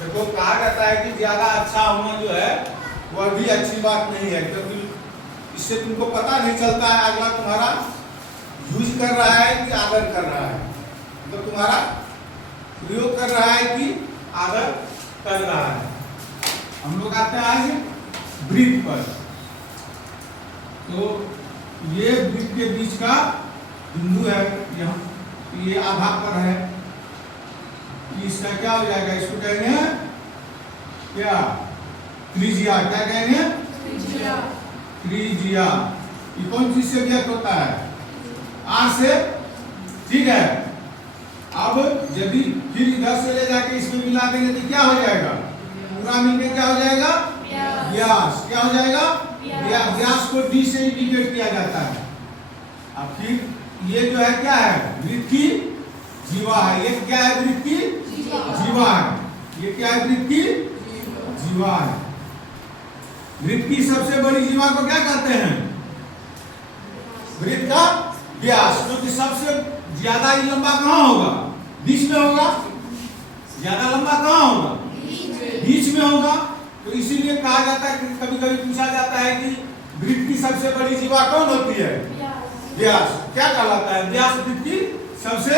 देखो कहा जाता है कि ज्यादा अच्छा होना जो है वह भी अच्छी बात नहीं है, क्योंकि इससे तुमको पता नहीं चलता है अगला तुम्हारा यूज कर रहा है कि आदर कर रहा है, तो तुम्हारा प्रयोग कर रहा है कि आदर कर रहा है। हम लोग आते हैं आज वृत्त पर। तो ये वृत्त के बीच का बिंदु है, यहाँ ये आधा पर है, इसका क्या हो जाएगा? इसको कहेंगे क्या? त्रिज्या। क्या कहेंगे? त्रिज्या। ये कौन चीज से व्यक्त होता है? आर से। ठीक है। अब यदि फिर इधर से ले जाके इसमें मिला देंगे तो क्या हो जाएगा? पूरा मिलकर क्या हो जाएगा? व्यास। क्या हो जाएगा? व्यास को डी से इंडिकेट किया जाता है। अब फिर ये जो है क्या है? वृत्त की जीवा है। ये क्या है? वृत्त की जीवा है। ये क्या है? वृत्त की जीवा है। वृत्त की सबसे बड़ी जीवा को क्या कहते हैं? वृत्त का व्यास। क्योंकि सबसे ज्यादा ये लंबा कहाँ होगा? बीच में होगा। ज्यादा लंबा कहाँ होगा? बीच में होगा। तो इसीलिए कहा जाता है, कभी कभी पूछा जाता है कि वृत्त की सबसे बड़ी जीवा कौन होती है? व्यास। क्या कहलाता है? व्यास वृत्त की सबसे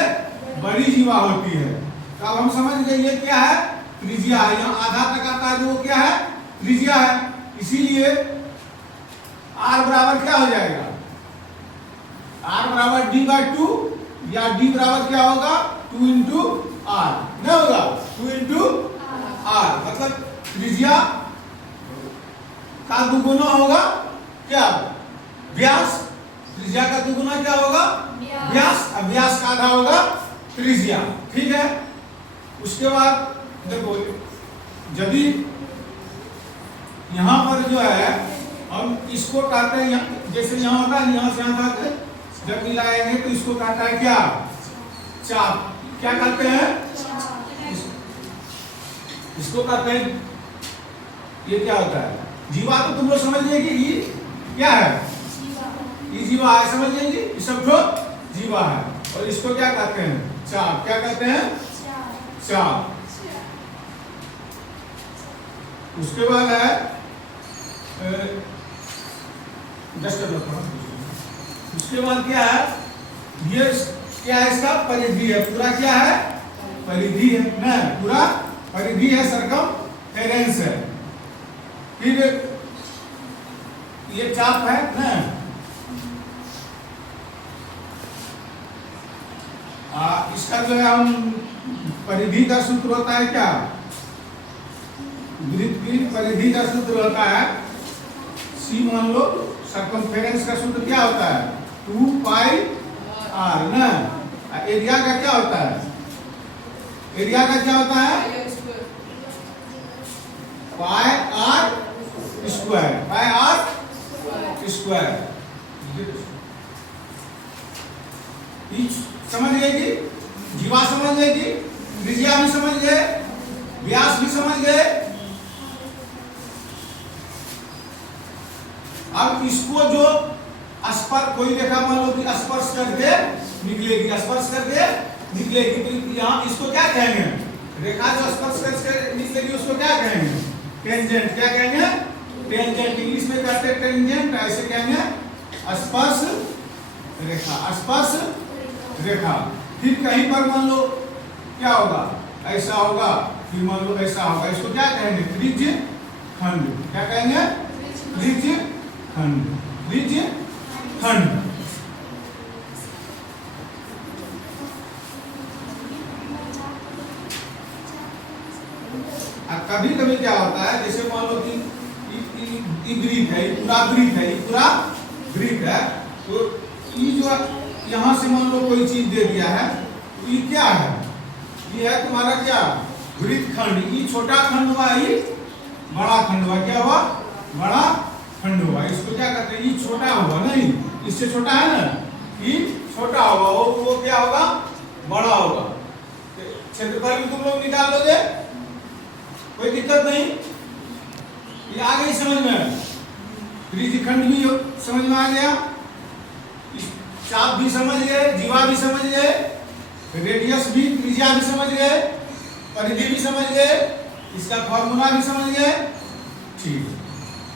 बड़ी जीवा होती है। तो अब हम समझ गए ये क्या है? त्रिज्या है। यहाँ आधा तक आता है जो वो क्या है? त्रिज्या है। इसीलिए r बराबर क्या हो जाएगा? r बराबर d/2 या d बराबर क्या होगा? 2 इंटू r। नहीं होगा? 2 इंटू r मतलब त्रिज्या का दुगुना होगा क्या? व्यास। त्रिज्या का दुगुना क्या होगा? व्यास। अब व्यास का आधा होगा त्रिज्या। ठीक है। उसके बाद देखो, यदि यहाँ पर जो है हम इसको काटते हैं, जैसे यहाँ होता है यहाँ से यहाँ तक जब मिलाएंगे तो इसको काटता है क्या? चाप। क्या कहते हैं? इसको कहते हैं, ये क्या होता है? जीवा। तो तुम लोग समझ गए कि ये क्या है? ये जीवा है। समझ गए? ये सब जो जीवा है। और इसको क्या कहते हैं? चाप। क्या कहते हैं? चाप। उसके बाद है उसके बाद क्या है? ये क्या है? इसका परिधि है। पूरा क्या है? परिधि है ना? पूरा परिधि है, सरकमफेरेंस है। फिर ये चाप है ना? इसका जो है हम परिधि का सूत्र होता है क्या? वृत्त की परिधि का सूत्र होता है सी। मान लो सरकमफेरेंस का सूत्र क्या होता है? 2 पाई r ना। एरिया का क्या होता है? एरिया का क्या होता है? पाई r स्क्वायर। पाई r स्क्वायर। समझ गए कि जीवा समझ गए कि त्रिज्या भी समझ गए, व्यास भी समझ गए। अब इसको जो कोई रेखा मान लो कि स्पर्श करके निकलेगी, स्पर्श करके निकलेगी, तो यहाँ इसको क्या कहेंगे? रेखा जो स्पर्श करके निकलेगी उसको क्या कहेंगे? टेंजेंट। क्या कहेंगे? टेंजेंट। इंग्लिश में कहते हैं टेंजेंट, ऐसे कहेंगे स्पर्श रेखा। स्पर्श रेखा। फिर कहीं पर मान लो क्या होगा? ऐसा होगा, फिर मान लो ऐसा होगा। इसको क्या कहेंगे? त्रिज्य खंड। क्या कहेंगे? त्रिज्य खंड। त्रिज्य खंड। कभी कभी क्या होता है, जैसे मान लो कि वृत्त है, पूरा वृत्त है, पूरा वृत्त है, तो ये जो यहाँ से मान लो कोई चीज दे दिया है, तो ये क्या है? ये है तुम्हारा क्या? वृत्त खंड। ये छोटा खंड हुआ, ये बड़ा खंड हुआ। क्या हुआ? बड़ा खंड हुआ। इसको क्या कहते हैं? ये छोटा हुआ, नहीं इससे छोटा है ना, ये छोटा होगा, वो क्या होगा? बड़ा होगा। क्षेत्रफल भी तुम लोग निकाल लोगे, कोई दिक्कत नहीं। ये आ गई समझ में? त्रिज्य खंड भी समझ में आ गया, चाप भी समझ गए, जीवा भी समझ गए, रेडियस भी, त्रिज्या भी समझ गए, परिधि भी समझ गए। इसका फॉर्मूला भी समझ गए, ठीक है।